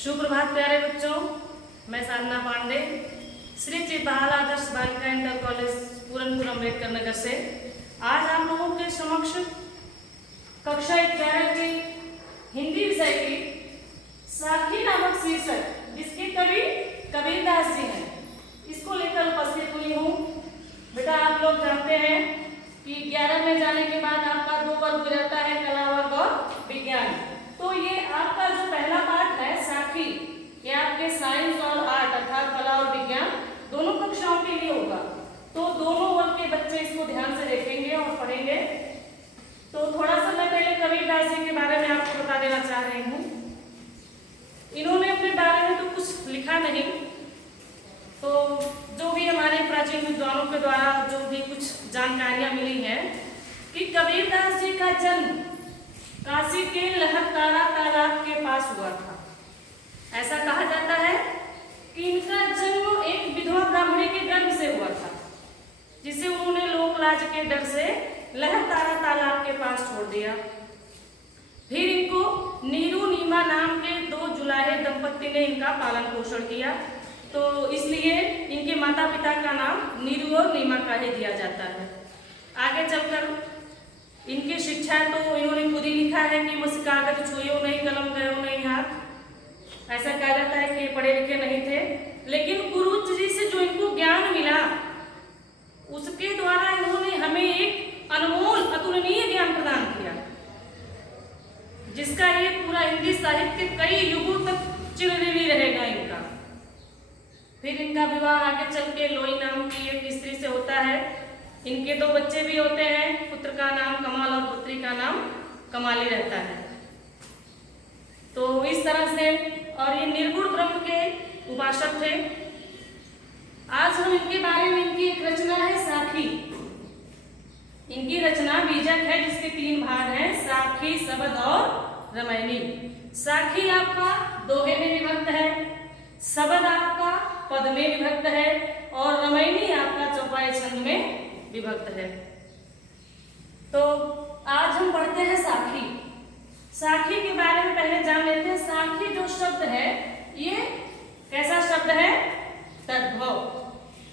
सुप्रभात प्यारे बच्चों, मैं साधना पांडे श्री चितबहाल आदर्श बालिका इंटर कॉलेज पूरनपुर अम्बेडकर नगर से आज आप लोगों के समक्ष कक्षा 11 की हिंदी विषय की साखी नामक शीर्षक जिसके कवि कबीरदास जी हैं, इसको लेकर उपस्थित हुई हूँ। बेटा आप लोग जानते हैं कि 11 में जाने के बाद आपका 2 वर्ग हो जाता है, कला वर्ग और विज्ञान। तो ये आपका जो पहला पाठ है साखी, ये आपके साइंस और आर्ट अर्थात कला और विज्ञान दोनों कक्षाओं के लिए होगा। तो दोनों वर्ग के बच्चे इसको ध्यान से देखेंगे और पढ़ेंगे। तो थोड़ा सा मैं पहले कबीरदास जी के बारे में आपको बता देना चाह रही हूँ। इन्होंने अपने बारे में तो कुछ लिखा नहीं, तो जो भी हमारे प्राचीन विद्वानों के द्वारा जो भी कुछ जानकारियां मिली हैं कि कबीरदास जी का जन्म काशी के लहरतारा तालाब के पास हुआ था। ऐसा कहा जाता है कि इनका जन्म एक विधवा ब्राह्मणी के गर्भ से हुआ था, जिसे उन्होंने लोकलाज के डर से लहरतारा तालाब के पास छोड़ दिया। फिर इनको नीरू नीमा नाम के 2 जुलाहे दंपत्ति ने इनका पालन पोषण किया, तो इसलिए इनके माता पिता का नाम नीरू और नीमा का ही दिया जाता है। आगे चलकर इनकी शिक्षा तो इन्होंने खुद ही लिखा है कि मुझसे कागज छुएओ नहीं, कलम गयो नहीं हाथ। ऐसा कहा जाता है कि पढ़े लिखे नहीं थे, लेकिन गुरु जी से जो इनको ज्ञान मिला उसके द्वारा इन्होंने हमें एक अनमोल अतुलनीय ज्ञान प्रदान किया, जिसका ये पूरा हिंदी साहित्य कई युगों तक चिरऋणी रहेगा इनका। फिर इनका विवाह आगे चल के लोई नाम की एक स्त्री से होता है। इनके 2 बच्चे भी होते हैं, पुत्र का नाम कमाल और पुत्री का नाम कमाली रहता है। तो इस तरह से, और ये निर्गुण ब्रह्म के उपासक थे। आज हम इनके बारे में, इनकी एक रचना है साखी। इनकी रचना बीजक है जिसके 3 भाग हैं, साखी, शबद और रमैनी। साखी आपका दोहे में विभक्त है, शबद आपका पद में विभक्त है और रमैनी आपका चौपाई छंद में विभक्त है। तो आज हम पढ़ते हैं साखी। साखी के बारे में पहले जान लेते हैं। साखी जो शब्द है ये कैसा शब्द है? तद्भव।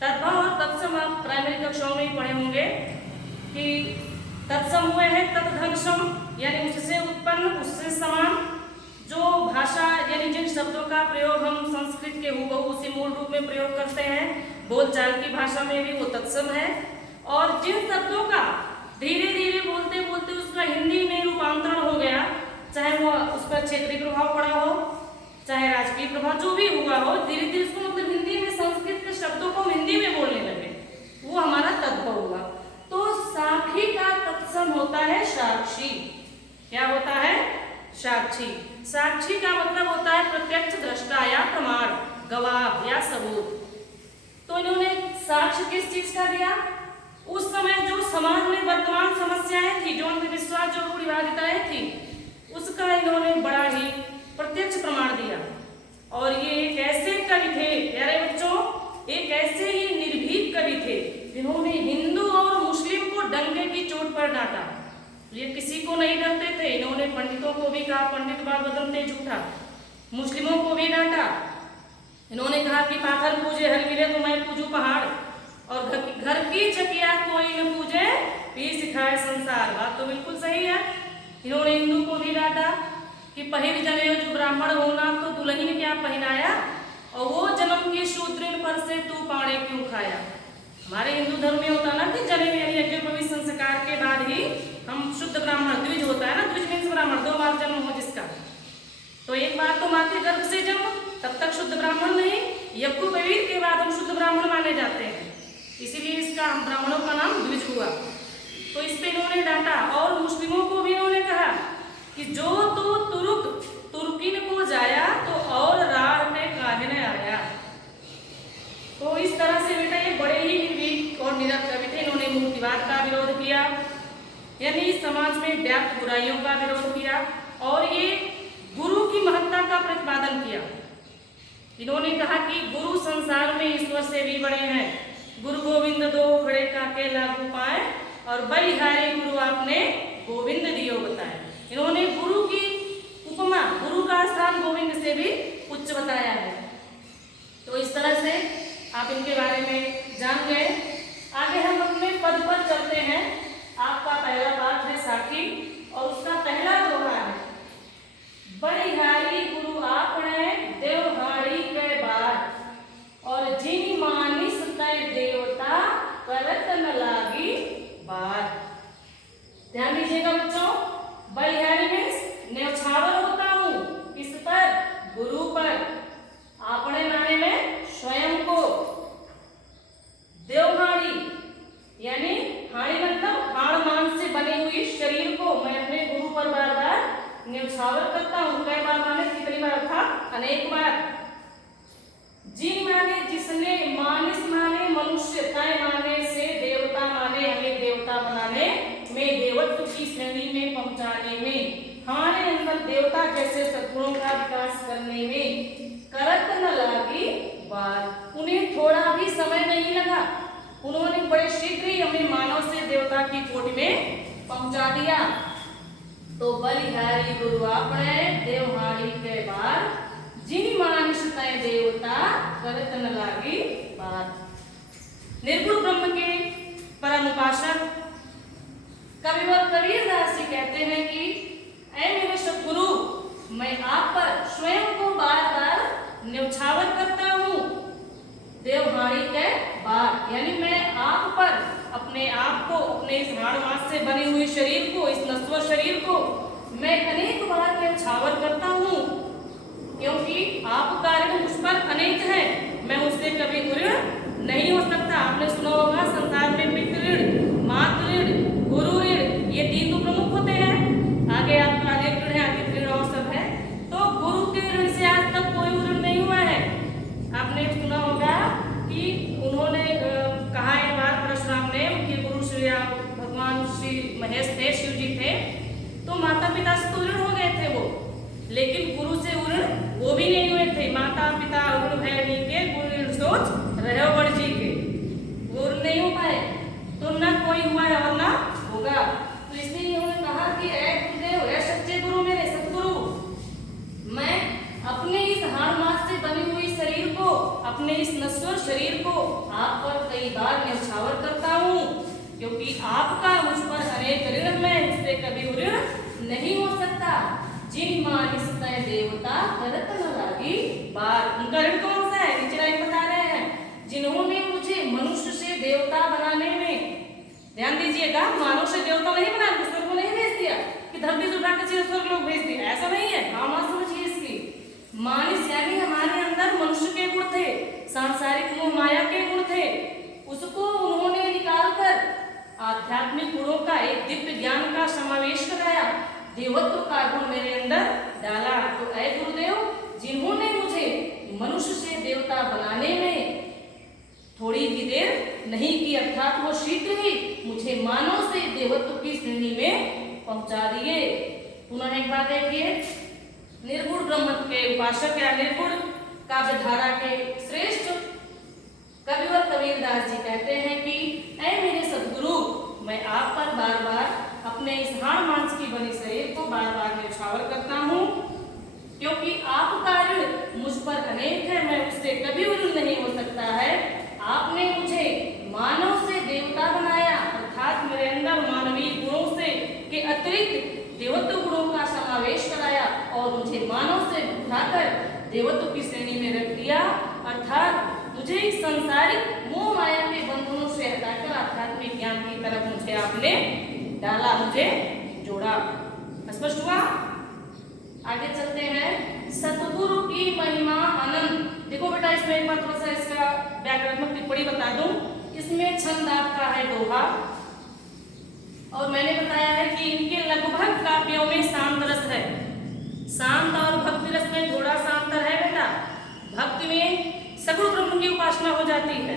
तद्भव और तत्सम आप प्राइमरी कक्षाओं में ही पढ़े होंगे कि तत्सम हुए हैं तत्धर्षम, यानी उससे उत्पन्न, उससे समान। जो भाषा यानी जिन शब्दों का प्रयोग हम संस्कृत के हूबहू उसी मूल रूप में प्रयोग करते हैं बोलचाल की भाषा में भी, वो तत्सम है। और जिन शब्दों का धीरे धीरे बोलते बोलते उसका हिंदी में रूपांतरण हो गया, चाहे वो उस पर क्षेत्रीय प्रभाव पड़ा हो, चाहे राजकीय प्रभाव जो भी हुआ हो, धीरे धीरे उसको मतलब हिंदी में संस्कृत के शब्दों को हिंदी में बोलने लगे, वो हमारा तद्भव हुआ। तो साखी का तत्सम होता है साक्षी। क्या होता है? साक्षी। साक्षी का मतलब होता है प्रत्यक्ष दृष्टा या प्रमाण, गवाह या सबूत। तो इन्होंने साक्ष्य किस चीज का दिया? उस समय जो समाज में वर्तमान समस्याएं थी, जो अंधविश्वास, जो रूढ़िवादिताएं थी, उसका इन्होंने बड़ा ही प्रत्यक्ष प्रमाण दिया। और ये एक ऐसे कवि थे प्यारे बच्चों, एक ऐसे ही निर्भीक कवि थे जिन्होंने हिंदू और मुस्लिम को डंके की चोट पर डांटा। ये किसी को नहीं डरते थे। इन्होंने पंडितों को भी कहा पंडित बात बदलते झूठा, मुस्लिमों को भी डांटा। इन्होंने कहा कि पाथर पूजे हर मिले तो मैं पूजू पहाड़, और घर की चकिया कोई न पूजे पीर सिखाए संसार। बात तो बिल्कुल सही है। इन्होंने हिंदू को भी डांटा कि पहिर जने जो ब्राह्मण होना तो दुल्हन क्या पहनाया, और वो जन्म की शूद्रिन पर से तू पाड़े क्यों खाया। हमारे हिंदू धर्म में होता ना कि जने यानी यज्ञोपवीत संस्कार के बाद ही हम शुद्ध ब्राह्मण, द्विज होता है ना, द्विज मीन्स ब्राह्मण, 2 बार जन्म हो जिसका। तो एक बार तो मातृगर्भ से जन्म, तब तक शुद्ध ब्राह्मण नहीं, यज्ञोपवीत के बाद हम शुद्ध ब्राह्मण माने जाते हैं, इसीलिए इसका हम ब्राह्मणों का नाम द्विज हुआ। तो इस पे इन्होंने डांटा। और मुस्लिमों को भी इन्होंने कहा कि जो तो तुर्किन को जाया तो और राह पे काहे न आया। तो इस तरह से बेटा ये बड़े ही निर्भीक और निरप कवि थे। इन्होंने मूर्तिवाद का विरोध किया, यानी समाज में व्याप्त बुराइयों का विरोध किया, और ये गुरु की महत्ता का प्रतिपादन किया। इन्होंने कहा कि गुरु संसार में ईश्वर से भी बड़े हैं, गुरु गोविंद 2 खड़े काके लागू पाए, और बलिहारी गुरु आपने गोविंद दियो बताए। इन्होंने गुरु की उपमा, गुरु का स्थान गोविंद से भी उच्च जान गए। आगे हम अपने पद पर चलते हैं। आपका पहला पाठ है साखी और उसका पहला दोहा है, बलिहारी गुरु आपने देवहारी के बाद, और जिन मानिस तय देवता करत न लागी बात। ध्यान दीजिएगा बच्चों, बलिहारी मीन्स न्यौछावर होता हूँ, किस पर? गुरु पर। आपने माने में स्वयं को। देवहारी यानी हाड़ी मतलब हाड़ मांस से बने हुई शरीर को मैं अपने गुरु पर बार बार न्यौछावर करता हूँ। कई बार माने, कितनी बार था? अनेक बार। जिन माने जिसने, मानिस माने मनुष्य, तय माने से, देवता माने हमें देवता बनाने में, देवत्व की श्रेणी में पहुंचाने में, हमारे अंदर देवता जैसे सद्गुणों का विकास करने में, करत न लागी बात, उन्हें थोड़ा भी समय नहीं लगा। उन्होंने बड़े शीघ्र ही हमें मानव से देवता की कोटि में पहुंचा दिया। तो बलिहारी गुरु आपने देवहारी के बाद, जिन मानिस तय देवता करत न लागी बात। निर्गुण ब्रह्म के परम उपासक कविवर कबीरदास जी कहते हैं कि ऐ मेरे सद्गुरु, मैं आप पर स्वयं को बार बार न्यौछावर करता हूँ। देवहारी के बाद यानी मैं आप पर, अपने आप को, अपने इस हाड़ मांस से बने हुए शरीर को, इस नश्वर शरीर को मैं अनेक बार न्यौछावर करता हूँ, क्योंकि आप कारण मुझ पर अनेक है, मैं उससे कभी ऋण नहीं हो सकता। आपने सुना होगा संसार में पितृ ऋण, मातृ ऋण, गुरु ऋण, ये तीन तो प्रमुख होते हैं। आगे आपका अनेक ऋण है, अतिथि ऋण और सब है। तो गुरु के ऋण से आज तक कोई ऋण नहीं हुआ है। आपने सुना होगा कि उन्होंने कहा एक बार परशुराम ने, उनके गुरु श्री भगवान श्री महेश थे, शिव जी थे, तो माता पिता से तो ऋण हो गए थे वो, लेकिन गुरु से ऋण वो भी नहीं हुए थे। माता पिता ऋण है के, गुरु ऋण सोच रहे वर जी के, वो ऋण नहीं हो पाए, तो न कोई हुआ है और न होगा। तो इसलिए उन्होंने कहा कि ऐ गुरुदेव, ऐ सच्चे गुरु, मेरे सतगुरु, मैं अपने इस हाड़ मांस से बनी हुई शरीर को, अपने इस नश्वर शरीर को आप पर कई बार न्यौछावर करता हूँ, क्योंकि आपका मुझ पर अनेक ऋण, मैं इससे कभी ऋण नहीं हो सकता। जिन मानिस तय देवता करत न लागी बात। उनका ऋण कौन सा है? नीचे लाइन बता रहे हैं, जिन्होंने मुझे मनुष्य से देवता बनाने में, ध्यान दीजिएगा, मानव से देवता नहीं बना, स्वर्ग को नहीं भेज दिया कि धरती से उठाकर सीधे स्वर्ग लोग भेज दिया, ऐसा नहीं है। हाँ मां समझिए इसकी। मानिस यानी हमारे अंदर मनुष्य के गुण थे, सांसारिक मोह माया के गुण थे, उसको उन्होंने निकाल कर आध्यात्मिक गुणों का एक दिव्य ज्ञान का समावेश कराया, देवत्व का गुण मेरे अंदर डाला। तो ऐ गुरुदेव, जिन्होंने मुझे मनुष्य से देवता बनाने में थोड़ी भी देर नहीं की, अर्थात वो शीघ्र ही मुझे मानव से देवत्व की श्रेणी में पहुंचा दिए। पुनः एक बात देखिए, निर्गुण ब्रह्म के उपासक या निर्गुण काव्यधारा के श्रेष्ठ कविवर कबीरदास जी कहते हैं कि ऐ मेरे सद्गुरु, मैं आप पर बार बार अपने इस हाड़ मांस की बनी शरीर को बार बार न्यौछावर करता हूँ, क्योंकि आपका ऋण मुझ पर अनेक है, मैं उससे कभी ऋण नहीं हो सकता है। आपने मुझे मानव से देवता बनाया, अर्थात मेरे अंदर मानवीय गुणों से के अतिरिक्त देवत्व गुणों का समावेश कराया और मुझे मानव से उठाकर देवत्व की श्रेणी में रख दिया, अर्थात मुझे इस संसारिक मोह माया के बंधनों से हटाकर आध्यात्मिक ज्ञान की तरफ मुझे आपने डाला, मुझे जोड़ा। स्पष्ट हुआ? आगे चलते हैं। सतगुरु की महिमा अनंत। देखो बेटा, इसमें एक बार थोड़ा सा इसका व्याकरणात्मक टिप्पणी बता दूं। इसमें छंद आपका है दोहा, और मैंने बताया है कि इनके लगभग काव्यों में शांत रस है। शांत और भक्ति रस में थोड़ा सा अंतर है बेटा। भक्ति में सगुण ब्रह्म की उपासना हो जाती है,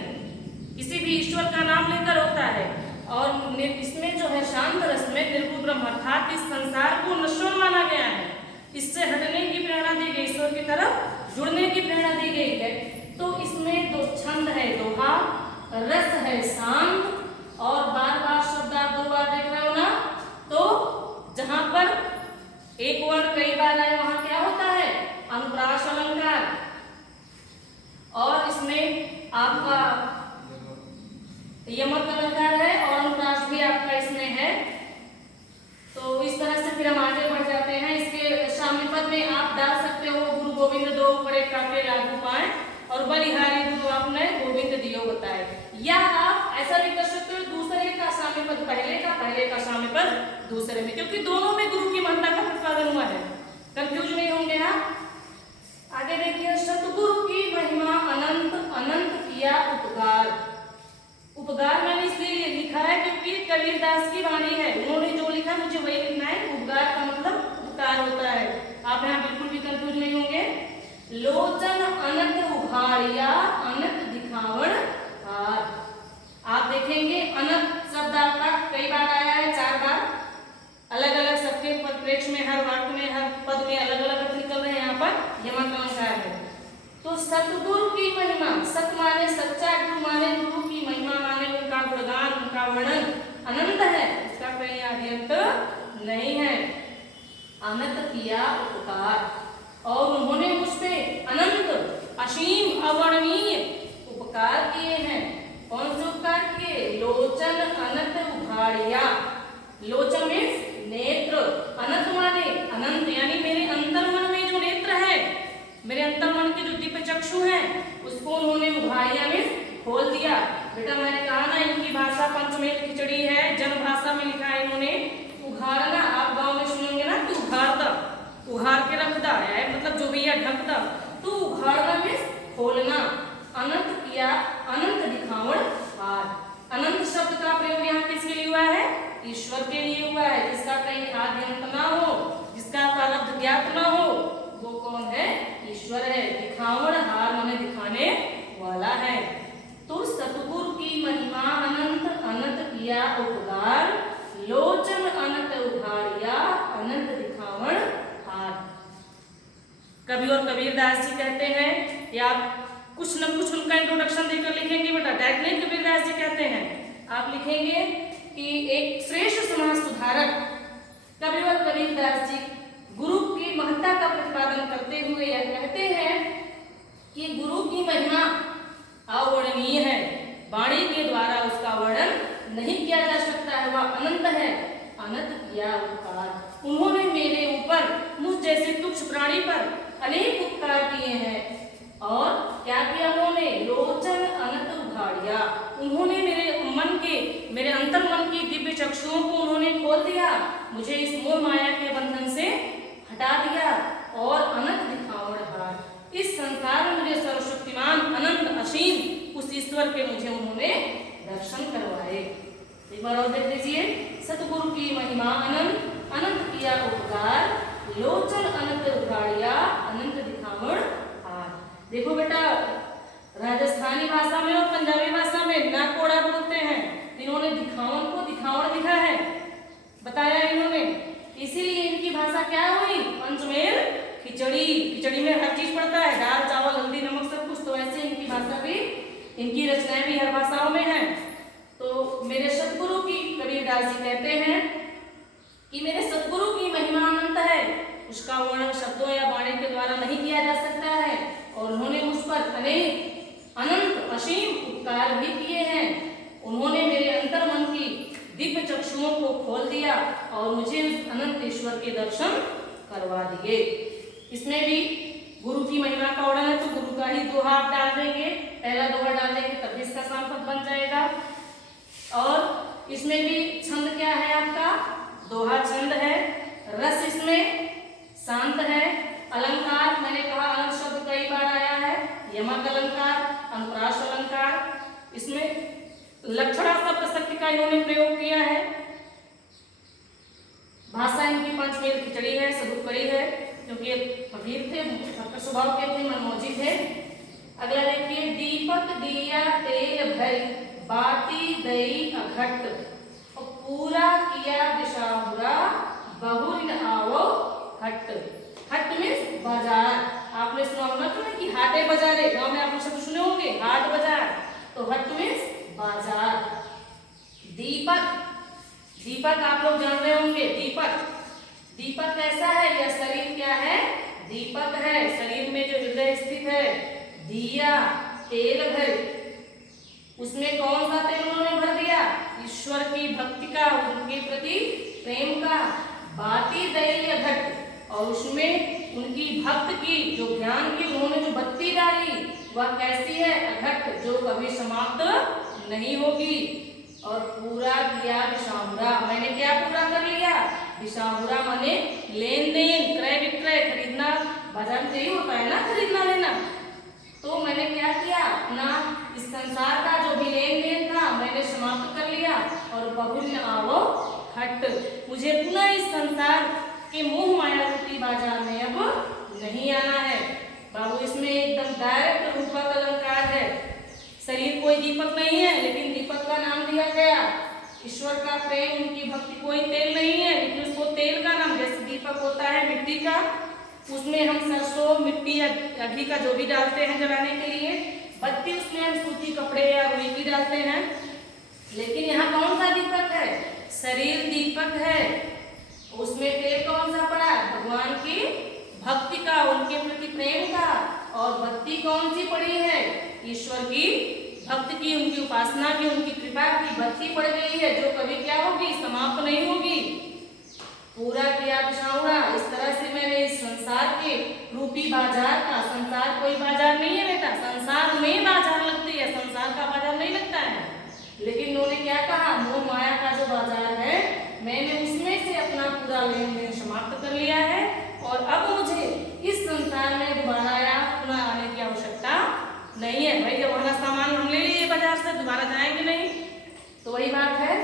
किसी भी ईश्वर का नाम लेकर होता है, और इसमें जो है शांत रस में निर्गुण ब्रह्म अर्थात इस संसार को नश्वर माना गया है, इससे हटने की प्रेरणा दी गई, ईश्वर की तरफ जुड़ने की प्रेरणा दी गई है। तो इसमें दो छंद है दोहा, रस है शांत, और बार बार शब्द आप दो बार देख रहे हो ना, तो जहां पर एक वर्ण कई बार आए वहां क्या होता है? अनुप्रास अलंकार। और इसमें आपका काके लागू पाए और बलिहारी गुरु आपने गोविंद दियो बताए। या आप ऐसा भी कर सकते हो दूसरे का साम्य पद पहले का साम्य पद दूसरे में, क्योंकि दोनों में गुरु की महत्ता का प्रतिपादन हुआ है। कंफ्यूज नहीं होंगे आप। आगे देखिए, सतगुरु की महिमा अनंत, अनंत किया उपकार। उपकार मैंने इसलिए लिखा है क्योंकि कबीरदास की वाणी है, उन्होंने जो लिखा मुझे वही लिखना है। उपकार का मतलब उपकार होता है। आप यहाँ बिल्कुल भी कंफ्यूज नहीं होंगे। लोचन अनंत उघाड़िया, अनंत दिखावण हार। आप देखेंगे अनंत शब्द आपका कई बार आया है, 4 बार। अलग अलग सबके परिप्रेक्ष्य में, हर वाक्य में, हर पद में अलग अलग अर्थ निकल रहे हैं। यहाँ पर यमकांकार है। तो सतगुरु की महिमा, सत माने सच्चा, गुरु माने गुरु की महिमा माने उनका गुणगान, उनका वर्णन अनंत है, इसका कहीं आद्यंत नहीं है। अनंत किया उपकार और उन्होंने मुझ पे अनंत, असीम, अवर्णनीय उपकार किए हैं। कौन से उपकार किए? लोचन अनंत उघाड़िया। लोचन मीन्स नेत्र, अनंत माने अनंत, यानी मेरे अंतर्मन में जो नेत्र है, मेरे अंतर्मन के जो दिव्य चक्षु हैं, उसको उन्होंने उघाड़िया मीन्स खोल दिया। बेटा मैंने कहा ना इनकी भाषा पंचमेल खिचड़ी है, जन भाषा में लिखा है इन्होंने उघाड़ना। आप गांव में सुनेंगे ना कि उघाड़ता, उघाड़ के रखदा है, मतलब जो भी है ढकदा। तो उघाड़ना मीन्स खोलना। अनंत किया, अनंत दिखावण हार। अनंत शब्द का प्रयोग यहाँ किसके लिए हुआ है? ईश्वर के लिए हुआ है, जिसका कहीं आदि अंत ना हो, जिसका प्रारब्ध ज्ञात ना हो, वो कौन है? ईश्वर है। दिखावण हार माने दिखाने वाला है। तो सतगुरु की महिमा अनंत, अनंत किया उपकार, लोचन अनंत उघाड़िया, अनंत दिखावण हार। कवि और कबीरदास जी कहते हैं, या कुछ न कुछ उनका इंट्रोडक्शन देकर लिखेंगे बेटा, डायरेक्ट नहीं कबीरदास जी कहते हैं। आप लिखेंगे कि एक श्रेष्ठ समाज सुधारक कवि और कबीरदास जी गुरु की महत्ता का प्रतिपादन करते हुए यह कहते हैं कि गुरु की महिमा अवर्णनीय है, वाणी के द्वारा उसका वर्णन नहीं किया जा सकता है, वह अनंत है। अनंत किया उपकार, उन्होंने मेरे ऊपर, मुझ जैसे तुच्छ प्राणी पर अनेक उपकार किए हैं। और क्या किया उन्होंने? लोचन अनंत उघाड़िया, उन्होंने मेरे मन के, मेरे अंतर मन की दिव्य चक्षुओं को उन्होंने खोल दिया, मुझे इस मोह माया के बंधन से हटा दिया। और अनंत दिखावण हार, इस संसार में मुझे सर्वशक्तिमान, अनंत, असीम उस ईश्वर के मुझे उन्होंने दर्शन करवाए। एक बार और देख लीजिए, सतगुरु की महिमा अनंत, अनंत किया उपकार, लोचन अनंत उघाड़िया, अनंत दिखावण हार। देखो बेटा, राजस्थानी भाषा में और पंजाबी भाषा में नाकोड़ा बोलते हैं, इन्होंने दिखावन को दिखावण लिखा है, बताया इन्होंने। इसीलिए इनकी भाषा क्या हुई? पंचमेल खिचड़ी। खिचड़ी में हर चीज पड़ता है, दाल, चावल, हल्दी, नमक, सब कुछ। तो ऐसे इनकी भाषा भी, इनकी रचनाएं भी हर भाषाओं में हैं। तो मेरे सतगुरु की, कबीरदास जी कहते हैं कि मेरे सतगुरु की महिमा अनंत है, उसका वर्णन शब्दों या वाणी के द्वारा नहीं किया जा सकता है। और उन्होंने मुझ पर अनेक, अनंत, असीम उपकार भी किए हैं। उन्होंने मेरे अंतर मन की दिव्य चक्षुओं को खोल दिया और मुझे उस अनंत ईश्वर के दर्शन करवा दिए। इसमें भी गुरु की महिमा का वर्णन है, तो गुरु का ही दोहा आप डाल देंगे, पहला दोहा डाल देंगे, तभी इसका सामपद बन जाएगा। और इसमें भी छंद क्या है आपका? दोहा छंद है। रस इसमें शांत है। अलंकार, मैंने कहा अलंक शब्द कई बार आया है, यमक अलंकार, अनुप्रास अलंकार। इसमें लक्षणा शब्द शक्ति का इन्होंने प्रयोग किया है। भाषा इनकी पंचमेल खिचड़ी है, सदुपकड़ी है, क्योंकि ये फकीर थे, फकीर स्वभाव के थे, मनमौजी थे। अगला देखिए, दीपक दिया तेल भरी, बाती दई अघट, और पूरा किया दिशाहुरा, बहुरिन आवो हट। हट मीन्स बाजार। आपने सुना होगा तो कि हाटे बाजारे, गांव में आपने शब्द सुने होंगे, हाट बाजार। तो हट मीन्स बाजार। दीपक, दीपक आप लोग जान रहे होंगे, दीपक, दीपक कैसा है? यह शरीर क्या है? दीपक है। शरीर में जो हृदय स्थित है। दिया तेल भर, उसमें कौन सा तेल उन्होंने भर दिया? ईश्वर की भक्ति का, उनके प्रति प्रेम का। बाती दई घट, और उसमें उनकी भक्त की जो ज्ञान की उन्होंने जो बत्ती डाली वह कैसी है? अघट, जो कभी समाप्त नहीं होगी। और पूरा किया विषाहुरा, मैंने क्या पूरा कर लिया? विषाहुरा माने लेन देन, क्रय विक्रय, खरीदना, बाजार में यही होता है ना, खरीदना लेना। तो मैंने क्या किया? अपना इस संसार का जो भी लेन देन था मैंने समाप्त कर लिया। और बहुल आवो हट, मुझे पुनः इस संसार के मोह माया रूपी बाजार में अब नहीं आना है। बाबू इसमें एकदम डायरेक्ट रूपक अलंकार है। शरीर कोई दीपक नहीं है, लेकिन दीपक का नाम दिया गया। ईश्वर का प्रेम, उनकी भक्ति कोई तेल नहीं है, लेकिन उसको तेल का नाम, जैसे दीपक होता है मिट्टी का, उसमें हम सरसों, मिट्टी या घी का जो भी डालते हैं जलाने के लिए। बत्ती उसमें हम सूती कपड़े या रुई की डालते हैं। लेकिन यहाँ कौन सा दीपक है? शरीर दीपक है। उसमें तेल कौन सा पड़ा? भगवान की भक्ति का, उनके प्रति प्रेम का। और बत्ती कौन सी पड़ी है? ईश्वर की भक्ति की, उनकी उपासना की, उनकी कृपा की बत्ती पड़ गई है, जो कभी क्या होगी? समाप्त नहीं होगी। पूरा किया विषाहुरा, इस तरह से मैंने इस संसार के रूपी बाजार का, संसार कोई बाजार नहीं है बेटा, संसार में बाजार लगती है, संसार का बाजार नहीं लगता है। लेकिन उन्होंने क्या कहा? मोह माया का जो बाजार है मैंने उसमें से अपना पूरा लेन देन समाप्त कर लिया है। और अब मुझे इस संसार में दोबारा या पुनः आने की आवश्यकता नहीं है। भाई जब वहां सामान हम ले लिए बाजार से, दोबारा जाएंगे नहीं। तो वही बात है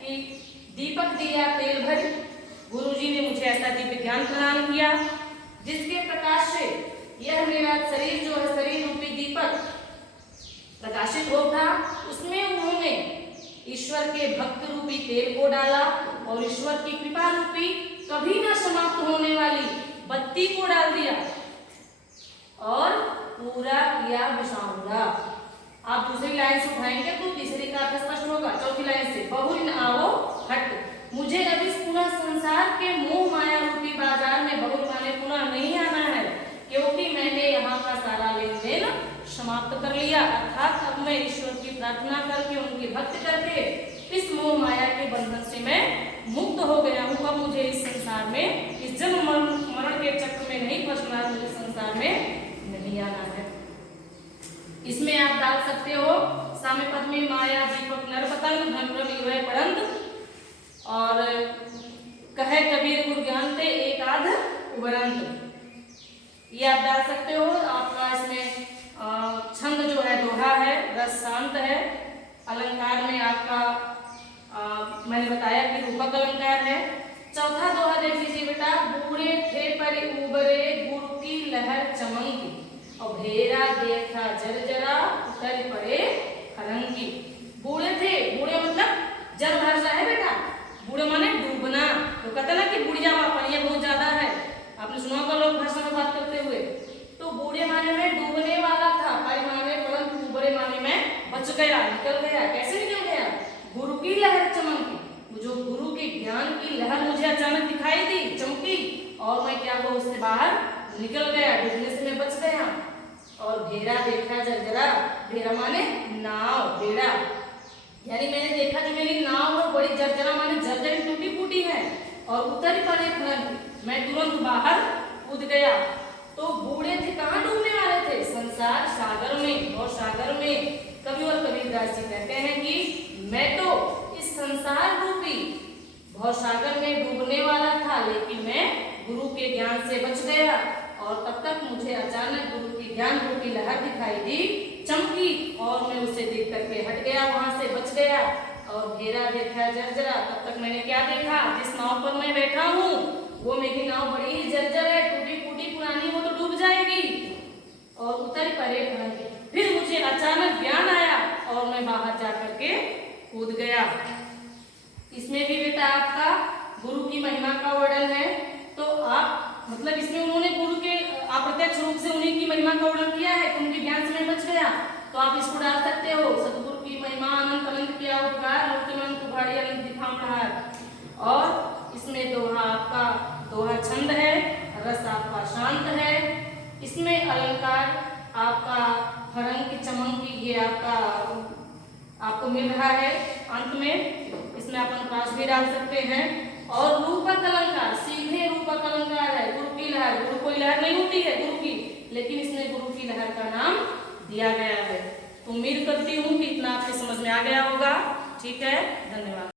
कि दीपक दिया तेल भरी, गुरुजी ने मुझे ऐसा दिव्य ज्ञान प्रदान किया जिसके प्रकाश से यह मेरा शरीर जो है, शरीर रूपी दीपक प्रकाशित होगा। उसमें उन्होंने ईश्वर के भक्त रूपी तेल को डाला और ईश्वर की कृपा रूपी कभी न समाप्त होने वाली बत्ती को डाल दिया और पूरा किया विषाहुरा। आप दूसरी लाइन से उठाएंगे तो तीसरी का अर्थ स्पष्ट होगा। चौथी लाइन से बहुल आवो हट, मुझे अब इस पुनः संसार के मोह माया रूपी बाजार में बहुल माने पुनः नहीं आना है, क्योंकि मैंने यहाँ का सारा लेन देन समाप्त कर लिया। अर्थात अब मैं ईश्वर की प्रार्थना करके, उनकी भक्ति करके इस मोह माया के बंधन से मैं मुक्त हो गया हूँ। अब मुझे इस संसार में, इस जन्म मरण के चक्र में नहीं फंसना है, मुझे संसार में नहीं आना है। इसमें आप डाल सकते हो साम्य पद में माया दीपक नर पतंग धन ब्रह्म युवै पड़ंत, और कहे कबीर गुरु ज्ञान ते एक आध उबरंत, ये आप डाल सकते हो। आपका इसमें छंद जो है दोहा है, रस शांत है। अलंकार में आपका मैंने बताया कि रूपक अलंकार है। चौथा दोहा देख लीजिए बेटा, बूढ़े थे पर उबरे गुरु की लहर चमकी, और भेरा देखा जरजरा उतर पड़े हरंगी। बूढ़े थे, बूढ़े मतलब जल भर जाए बेटा, बूढ़े माने डूबना। तो कहते ना कि बुढ़िया पानी बहुत ज्यादा है, आपने सुना होगा लोग भाषा में बात करते हुए। तो बूढ़े माने में डूबने वाला था, पाई माने परंतु बड़े माने में बच गया, निकल गया। कैसे निकल गया? गुरु की लहर चमकी, जो गुरु के ज्ञान की लहर मुझे अचानक दिखाई दी, चमकी, और मैं क्या हुआ? उससे बाहर निकल गया, डूबने से मैं बच गया। और भेरा देखा जरजरा, भेरा माने नाव, बेड़ा, यानी मैंने देखा जो मेरी नाव है बड़ी जर्जरा माने जर्जरी टूटी फूटी है, और उतर पड़े खरंग, मैं तुरंत बाहर कूद गया। तो बूढ़े थे, कहाँ डूबने वाले थे? संसार सागर में। और सागर में कवि और कबीरदास जी कहते हैं कि मैं तो इस संसार रूपी भवसागर में डूबने वाला था, लेकिन मैं गुरु के ज्ञान से बच गया। और तब तक मुझे अचानक गुरु की ज्ञान रूपी लहर दिखाई दी, चमकी, और मैं उसे देख करके हट गया, वहां से बच गया। और घेरा देखा जर्जरा, तब तक मैंने क्या देखा? जिस नाव पर मैं बैठा हूँ वो मेरी नाव बड़ी ही जर्जर है, टूटी फूटी पुरानी, वो तो डूब जाएगी। और उतर पड़े खरंगी, फिर मुझे अचानक ज्ञान आया और मैं बाहर जा करके कूद गया। इसमें भी बेटा आपका गुरु की महिमा का वर्णन है। तो आप मतलब इसमें उन्होंने गुरु के अप्रत्यक्ष रूप से उन्हीं की महिमा का वर्णन किया है, उनके ज्ञान से मैं बच गया। तो आप इसको डाल सकते हो, सतगुरु की महिमा अनंत अनंत किया उपकार, अनंत उभाड़ी अनंत दिखाम रहा। और इसमें दोहा आपका दोहा छंद है, रस आपका शांत है। इसमें अलंकार आपका हरंग की चमन की, ये आपको मिल रहा है अंत में। इसमें आप अनुप्रास भी डाल सकते हैं। और रूपक अलंकार, सीधे रूपक अलंकार है, गुरु की लहर, गुरु कोई लहर नहीं होती है गुरु की, लेकिन इसने गुरु की लहर का नाम दिया गया है। तो उम्मीद करती हूँ कि इतना आपके समझ में आ गया होगा। ठीक है, धन्यवाद।